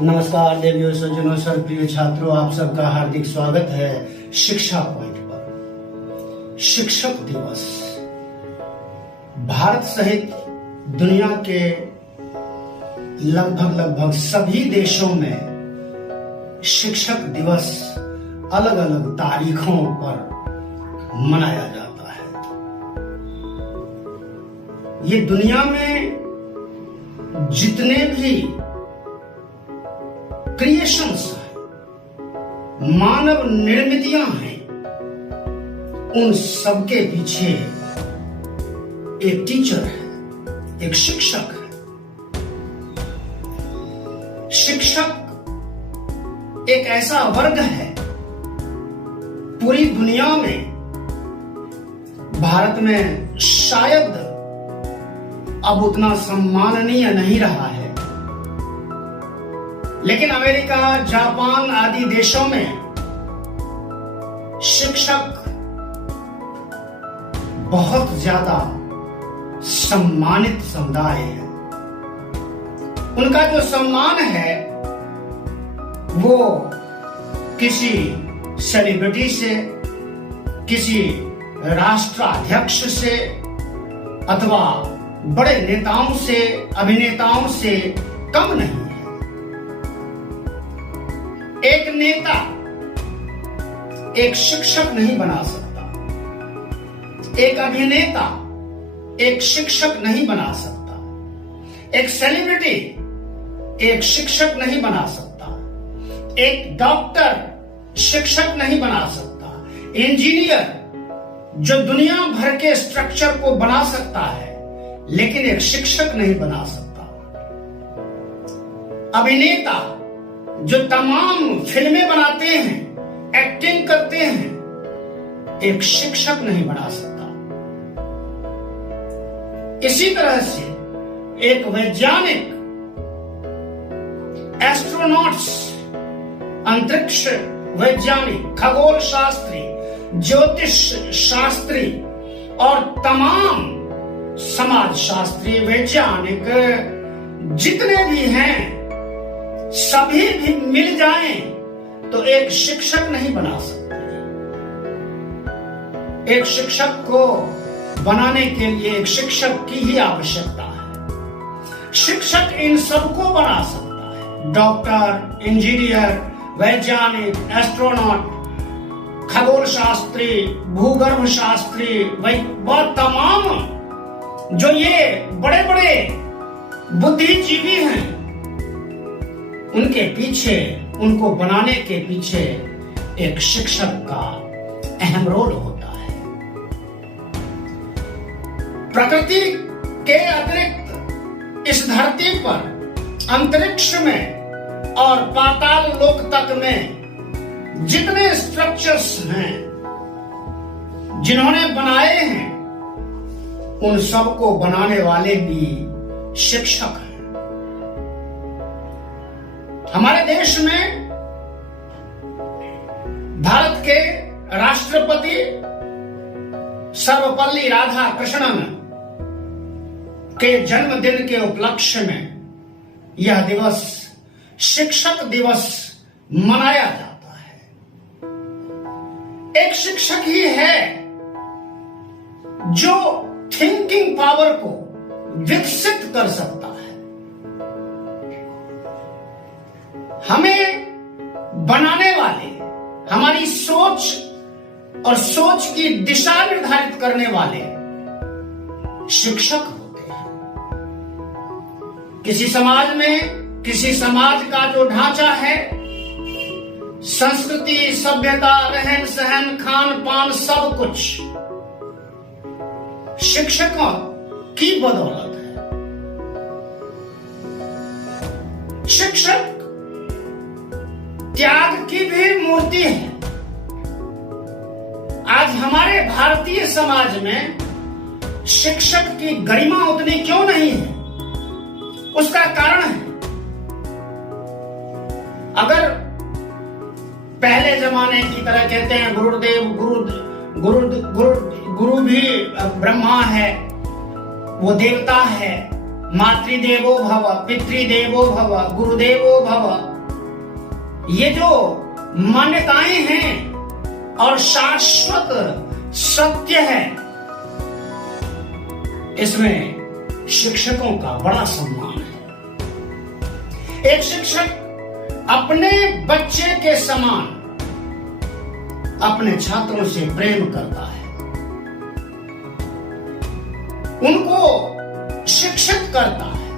नमस्कार देवियों सज्जनों सर प्रिय छात्रों, आप सबका हार्दिक स्वागत है शिक्षा पॉइंट पर। शिक्षक दिवस भारत सहित दुनिया के लगभग सभी देशों में शिक्षक दिवस अलग अलग तारीखों पर मनाया जाता है। ये दुनिया में जितने भी क्रिएशंस हैं, मानव निर्मितियां हैं, उन सबके पीछे एक टीचर है, एक शिक्षक है। शिक्षक एक ऐसा वर्ग है पूरी दुनिया में, भारत में शायद अब उतना सम्माननीय नहीं रहा है, लेकिन अमेरिका, जापान आदि देशों में शिक्षक बहुत ज्यादा सम्मानित समुदाय है। उनका जो सम्मान है वो किसी सेलिब्रिटी से, किसी राष्ट्राध्यक्ष से अथवा बड़े नेताओं से, अभिनेताओं से कम नहीं है। एक नेता एक शिक्षक नहीं बना सकता, एक अभिनेता एक शिक्षक नहीं बना सकता, एक सेलिब्रिटी एक शिक्षक नहीं बना सकता, एक डॉक्टर शिक्षक नहीं बना सकता, इंजीनियर जो दुनिया भर के स्ट्रक्चर को बना सकता है लेकिन एक शिक्षक नहीं बना सकता, अभिनेता जो तमाम फिल्में बनाते हैं, एक्टिंग करते हैं, एक शिक्षक नहीं बना सकता। इसी तरह से एक वैज्ञानिक, एस्ट्रोनॉट्स, अंतरिक्ष वैज्ञानिक, खगोल शास्त्री, ज्योतिष शास्त्री और तमाम समाज शास्त्री, वैज्ञानिक जितने भी हैं, सभी भी मिल जाएं तो एक शिक्षक नहीं बना सकते। एक शिक्षक को बनाने के लिए एक शिक्षक की ही आवश्यकता है। शिक्षक इन सबको बना सकता है। डॉक्टर, इंजीनियर, वैज्ञानिक, एस्ट्रोनॉट, खगोल शास्त्री, भूगर्भ शास्त्री, वह तमाम जो ये बड़े बड़े बुद्धिजीवी हैं, उनके पीछे, उनको बनाने के पीछे एक शिक्षक का अहम रोल होता है। प्रकृति के अतिरिक्त इस धरती पर, अंतरिक्ष में और पाताल लोक तक में जितने स्ट्रक्चर्स हैं, जिन्होंने बनाए हैं, उन सबको बनाने वाले भी शिक्षक हैं। हमारे देश में भारत के राष्ट्रपति सर्वपल्ली राधाकृष्णन के जन्मदिन के उपलक्ष्य में यह दिवस शिक्षक दिवस मनाया जाता है। एक शिक्षक ही है जो थिंकिंग पावर को विकसित कर सकता है। हमें बनाने वाले, हमारी सोच और सोच की दिशा निर्धारित करने वाले शिक्षक होते हैं। किसी समाज में, किसी समाज का जो ढांचा है, संस्कृति, सभ्यता, रहन सहन, खान पान, सब कुछ शिक्षकों की बदौलत है। शिक्षक त्याग की भी मूर्ति है। आज हमारे भारतीय समाज में शिक्षक की गरिमा उतनी क्यों नहीं है? उसका कारण है, अगर पहले जमाने की तरह कहते हैं गुरुदेव, गुरु भी ब्रह्मा है, वो देवता है, मातृदेवो भव, पितृदेवो भव, गुरुदेवो भव, ये जो मान्यताएं हैं और शाश्वत सत्य है, इसमें शिक्षकों का बड़ा सम्मान है। एक शिक्षक अपने बच्चे के समान अपने छात्रों से प्रेम करता है, उनको शिक्षित करता है,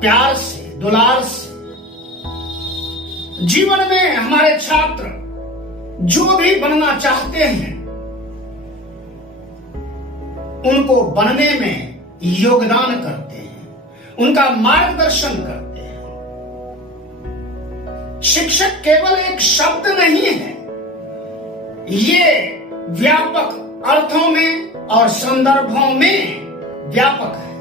प्यार से, दुलार से। जीवन में हमारे छात्र जो भी बनना चाहते हैं, उनको बनने में योगदान करते हैं, उनका मार्गदर्शन करते हैं। शिक्षक केवल एक शब्द नहीं है, ये व्यापक अर्थों में और संदर्भों में व्यापक है।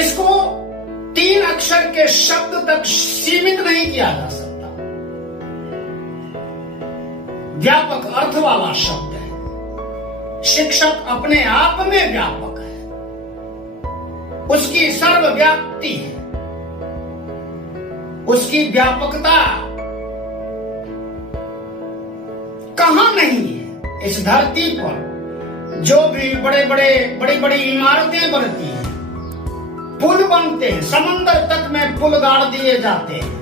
इसको 3 अक्षर के शब्द तक सीमित नहीं किया जा सकता। व्यापक अर्थ वाला शब्द है। शिक्षक अपने आप में व्यापक है, उसकी सर्वव्याप्ति है, उसकी व्यापकता कहां नहीं है। इस धरती पर जो भी बड़ी बड़ी इमारतें बनती हैं, पुल बनते हैं, समंदर तक में पुल गाड़ दिए जाते हैं,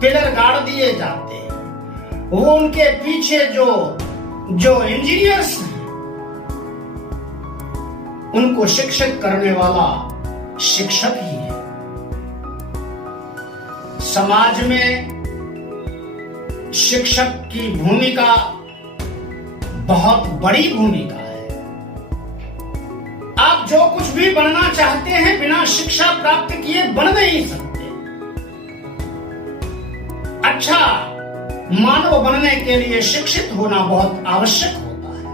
पिलर गाड़ दिए जाते हैं, वो उनके पीछे जो इंजीनियर्स हैं, उनको शिक्षित करने वाला शिक्षक ही है। समाज में शिक्षक की भूमिका बहुत बड़ी भूमिका है। आप जो कुछ भी बनना चाहते हैं, बिना शिक्षा प्राप्त किए बन नहीं सकते। अच्छा मानव बनने के लिए शिक्षित होना बहुत आवश्यक होता है।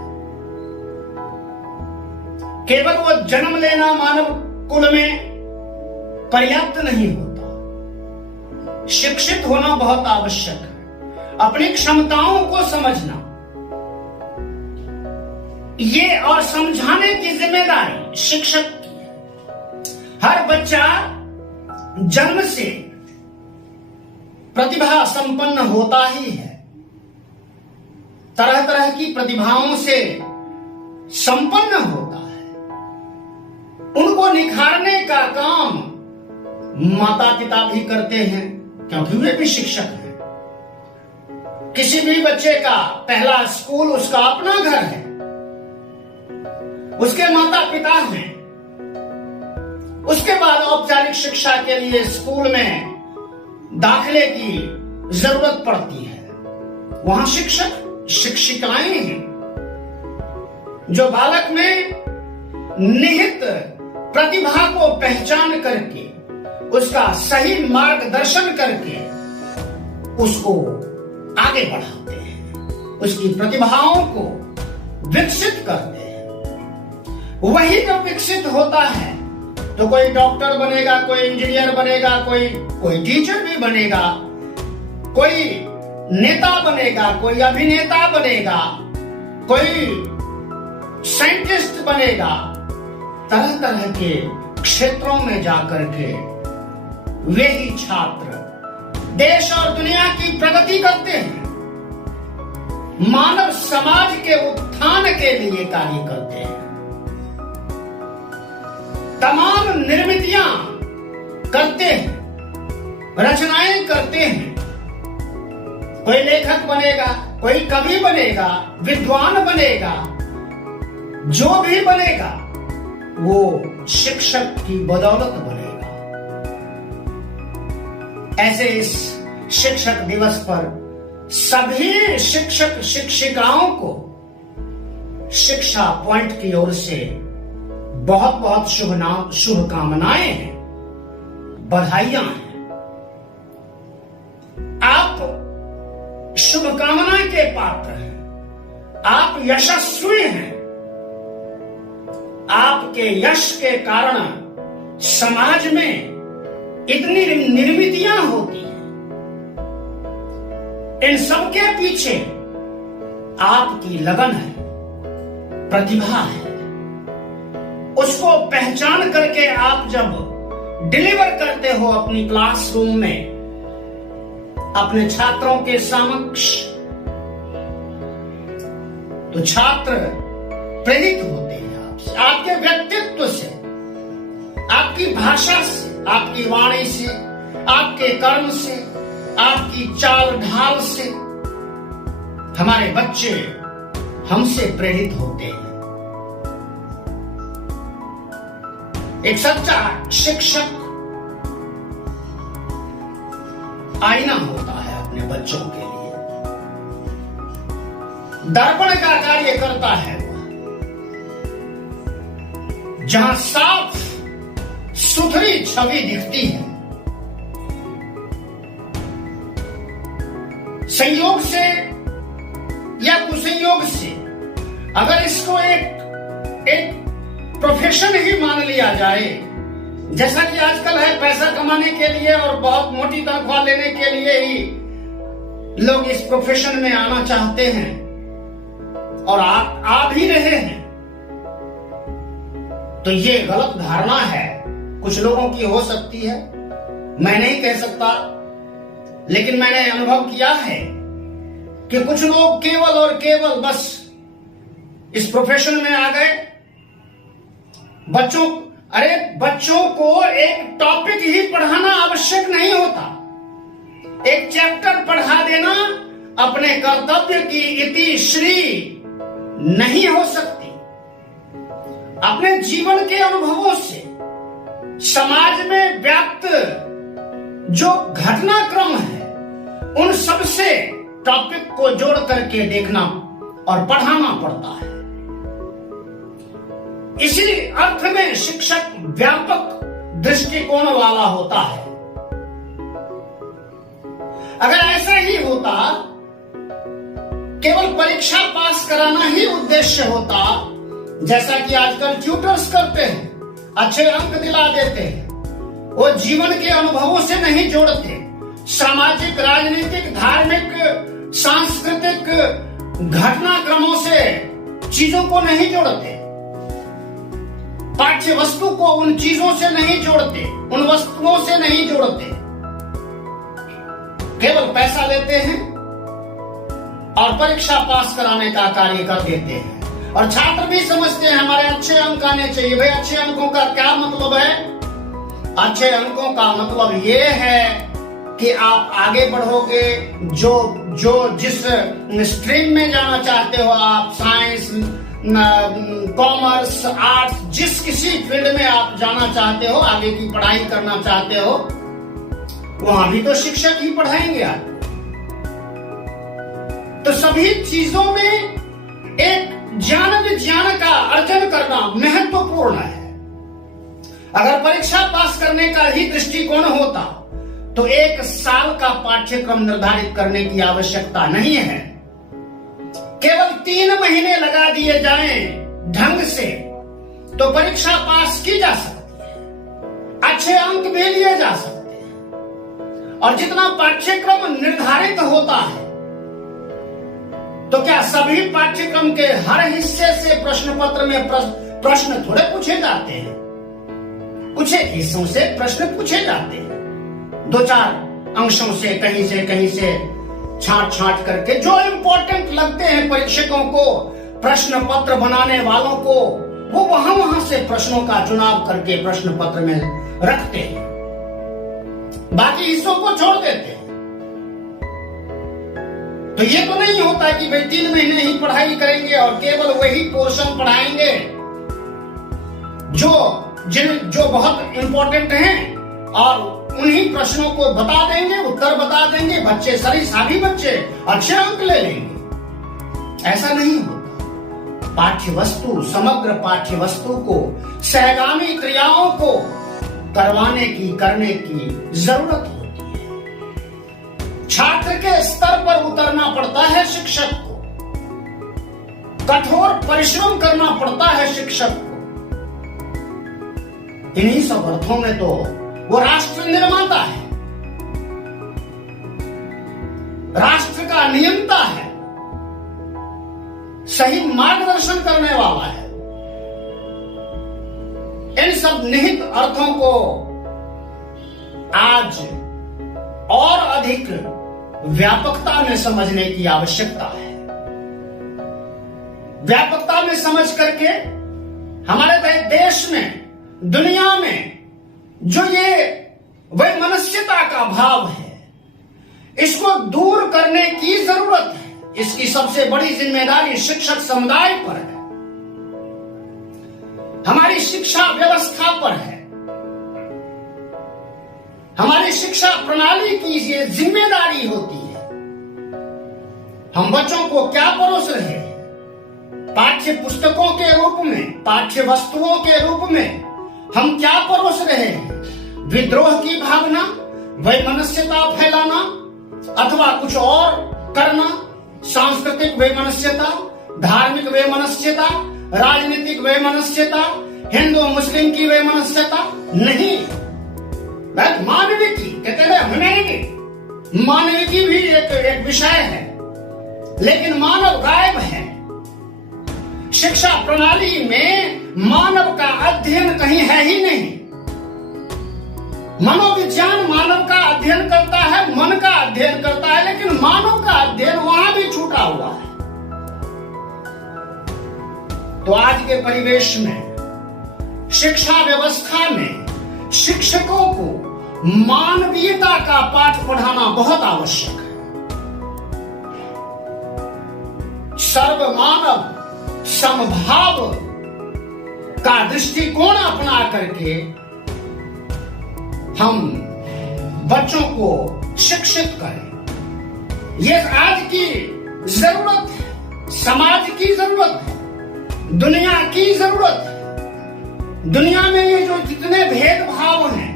केवल वो जन्म लेना मानव कुल में पर्याप्त नहीं होता, शिक्षित होना बहुत आवश्यक है। अपनी क्षमताओं को समझना, ये और समझाने की जिम्मेदारी शिक्षक की है। हर बच्चा जन्म से प्रतिभा संपन्न होता ही है, तरह तरह की प्रतिभाओं से संपन्न होता है। उनको निखारने का काम माता पिता भी करते हैं, क्योंकि वे भी शिक्षक हैं। किसी भी बच्चे का पहला स्कूल उसका अपना घर है, उसके माता पिता हैं। उसके बाद औपचारिक शिक्षा के लिए स्कूल में दाखिले की जरूरत पड़ती है। वहां शिक्षक शिक्षिकाएं हैं जो बालक में निहित प्रतिभा को पहचान करके उसका सही मार्गदर्शन करके उसको आगे बढ़ाते हैं, उसकी प्रतिभाओं को विकसित करते हैं। वही जब विकसित होता है तो कोई डॉक्टर बनेगा, कोई इंजीनियर बनेगा, कोई टीचर भी बनेगा, कोई नेता बनेगा, कोई अभिनेता बनेगा, कोई साइंटिस्ट बनेगा। तरह तरह के क्षेत्रों में जाकर के वे ही छात्र देश और दुनिया की प्रगति करते हैं, मानव समाज के उत्थान के लिए कार्य करते हैं। तमाम निर्मितियां करते हैं, रचनाएं करते हैं। कोई लेखक बनेगा, कोई कवि बनेगा, विद्वान बनेगा, जो भी बनेगा वो शिक्षक की बदौलत बनेगा। ऐसे इस शिक्षक दिवस पर सभी शिक्षक शिक्षिकाओं को शिक्षा पॉइंट की ओर से बहुत बहुत शुभकामनाएं हैं, बधाइयां हैं। आप शुभकामना के पात्र हैं, आप यशस्वी हैं। आपके यश के कारण समाज में इतनी निर्मितियां होती हैं। इन सबके पीछे आपकी लगन है, प्रतिभा है, उसको पहचान करके आप जब डिलीवर करते हो अपनी क्लासरूम में अपने छात्रों के समक्ष, तो छात्र प्रेरित होते हैं आपसे, आपके व्यक्तित्व से, आपकी भाषा से, आपकी वाणी से, आपके कर्म से, आपकी चाल ढाल से हमारे बच्चे हमसे प्रेरित होते हैं। एक सच्चा शिक्षक आईना होता है अपने बच्चों के लिए, दर्पण का कार्य करता है जहां साफ सुथरी छवि दिखती है। संयोग से या कुसंयोग से अगर इसको एक प्रोफेशन ही मान लिया जाए, जैसा कि आजकल है, पैसा कमाने के लिए और बहुत मोटी तनख्वाह लेने के लिए ही लोग इस प्रोफेशन में आना चाहते हैं और आ भी रहे हैं, तो ये गलत धारणा है, कुछ लोगों की हो सकती है, मैं नहीं कह सकता, लेकिन मैंने अनुभव किया है कि कुछ लोग केवल और केवल बस इस प्रोफेशन में आ गए। बच्चों को एक टॉपिक ही पढ़ाना आवश्यक नहीं होता, एक चैप्टर पढ़ा देना अपने कर्तव्य की इति श्री नहीं हो सकती। अपने जीवन के अनुभवों से समाज में व्याप्त जो घटनाक्रम है उन सब से टॉपिक को जोड़ करके देखना और पढ़ाना पड़ता है। इसी अर्थ में शिक्षक व्यापक दृष्टिकोण वाला होता है। अगर ऐसा ही होता, केवल परीक्षा पास कराना ही उद्देश्य होता, जैसा कि आजकल ट्यूटर्स करते हैं, अच्छे अंक दिला देते हैं, वो जीवन के अनुभवों से नहीं जोड़ते, सामाजिक, राजनीतिक, धार्मिक, सांस्कृतिक घटनाक्रमों से चीजों को नहीं जोड़ते, पाठ्य वस्तु को उन चीजों से नहीं जोड़ते, उन वस्तुओं से नहीं जोड़ते, केवल पैसा लेते हैं और परीक्षा पास कराने का कार्य कर देते हैं। और छात्र भी समझते हैं हमारे अच्छे अंक आने चाहिए। भाई, अच्छे अंकों का क्या मतलब है? अच्छे अंकों का मतलब ये है कि आप आगे बढ़ोगे, जो जिस स्ट्रीम में जाना चाहते हो, आप साइंस, कॉमर्स, आर्ट्स, जिस किसी फील्ड में आप जाना चाहते हो, आगे की पढ़ाई करना चाहते हो, वहां भी तो शिक्षक ही पढ़ाएंगे आप। तो सभी चीजों में एक ज्ञान विज्ञान का अर्जन करना महत्वपूर्ण है। अगर परीक्षा पास करने का ही दृष्टिकोण होता तो 1 साल का पाठ्यक्रम निर्धारित करने की आवश्यकता नहीं है। केवल 3 महीने लगा दिए जाएं ढंग से तो परीक्षा पास की जा सकती है, अच्छे अंक भी लिए जा सकते हैं। और जितना पाठ्यक्रम निर्धारित होता है, तो क्या सभी पाठ्यक्रम के हर हिस्से से प्रश्न पत्र में प्रश्न थोड़े पूछे जाते हैं? कुछ एक हिस्सों से प्रश्न पूछे जाते हैं, 2-4 अंशों से कहीं से छांट करके जो इंपॉर्टेंट लगते हैं परीक्षकों को, प्रश्न पत्र बनाने वालों को, वो वहां से प्रश्नों का चुनाव करके प्रश्न पत्र में रखते हैं, बाकी हिस्सों को छोड़ देते हैं। तो ये तो नहीं होता कि भाई 3 महीने ही पढ़ाई करेंगे और केवल वही पोर्शन पढ़ाएंगे जो बहुत इंपॉर्टेंट हैं और उन्हीं प्रश्नों को बता देंगे, उत्तर बता देंगे, बच्चे सभी बच्चे अच्छे अंक ले लेंगे। ऐसा नहीं होता। पाठ्य वस्तु, समग्र पाठ्य वस्तु को, सहगामी क्रियाओं को करने की जरूरत होती है। छात्र के स्तर पर उतरना पड़ता है शिक्षक को, कठोर परिश्रम करना पड़ता है शिक्षक को। इन्हीं सब अर्थों में तो वो राष्ट्र निर्माता है, राष्ट्र का नियंता है, सही मार्गदर्शन करने वाला है। इन सब निहित अर्थों को आज और अधिक व्यापकता में समझने की आवश्यकता है। व्यापकता में समझ करके हमारे देश में, दुनिया में जो ये वैमनस्यता का भाव है, इसको दूर करने की जरूरत है। इसकी सबसे बड़ी जिम्मेदारी शिक्षक समुदाय पर है, हमारी शिक्षा व्यवस्था पर है, हमारी शिक्षा प्रणाली की ये जिम्मेदारी होती है। हम बच्चों को क्या परोस रहे हैं? पाठ्य पुस्तकों के रूप में, पाठ्य वस्तुओं के रूप में हम क्या परोस रहे हैं? विद्रोह की भावना, वैमनस्यता फैलाना अथवा कुछ और करना, सांस्कृतिक वैमनस्यता, धार्मिक वैमनस्यता, राजनीतिक वैमनस्यता, हिंदू मुस्लिम की वैमनस्यता नहीं। मानविकी कहते हैं, ह्यूमैनिटी, मानविकी भी एक विषय है, लेकिन मानव गायब है। शिक्षा प्रणाली में मानव का अध्ययन कहीं है ही नहीं। मनोविज्ञान मानव का अध्ययन करता है, मन का अध्ययन करता है, लेकिन मानव का अध्ययन वहां भी छूटा हुआ है। तो आज के परिवेश में, शिक्षा व्यवस्था में शिक्षकों को मानवीयता का पाठ पढ़ाना बहुत आवश्यक है। सर्वमानव समभाव का दृष्टिकोण अपना करके हम बच्चों को शिक्षित करें। यह आज की जरूरत है, समाज की जरूरत है, दुनिया की जरूरत है। दुनिया में ये जो जितने भेदभाव हैं,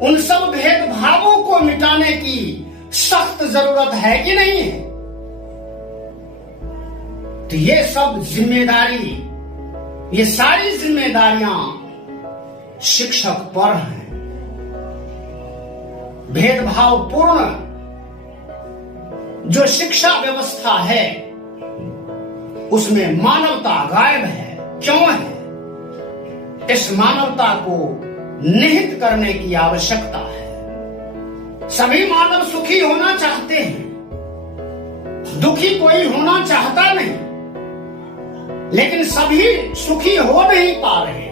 उन सब भेदभावों को मिटाने की सख्त जरूरत है कि नहीं है? तो ये सब जिम्मेदारी, ये सारी जिम्मेदारियां शिक्षक पर हैं। भेदभावपूर्ण जो शिक्षा व्यवस्था है, उसमें मानवता गायब है। क्यों है? इस मानवता को निहित करने की आवश्यकता है। सभी मानव सुखी होना चाहते हैं, दुखी कोई होना चाहता नहीं, लेकिन सभी सुखी हो नहीं पा रहे हैं।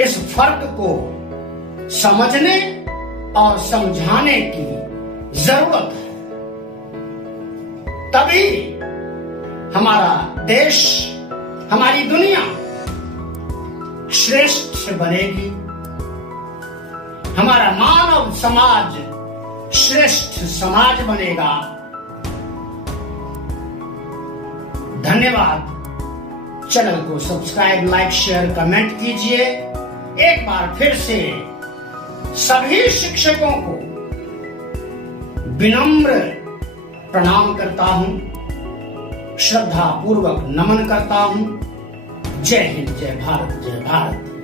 इस फर्क को समझने और समझाने की जरूरत है। तभी हमारा देश, हमारी दुनिया श्रेष्ठ बनेगी, हमारा मानव समाज श्रेष्ठ समाज बनेगा। धन्यवाद। चैनल को सब्सक्राइब, लाइक, शेयर, कमेंट कीजिए। एक बार फिर से सभी शिक्षकों को विनम्र प्रणाम करता हूं, श्रद्धा पूर्वक नमन करता हूं। जय हिंद, जय भारत, जय भारत।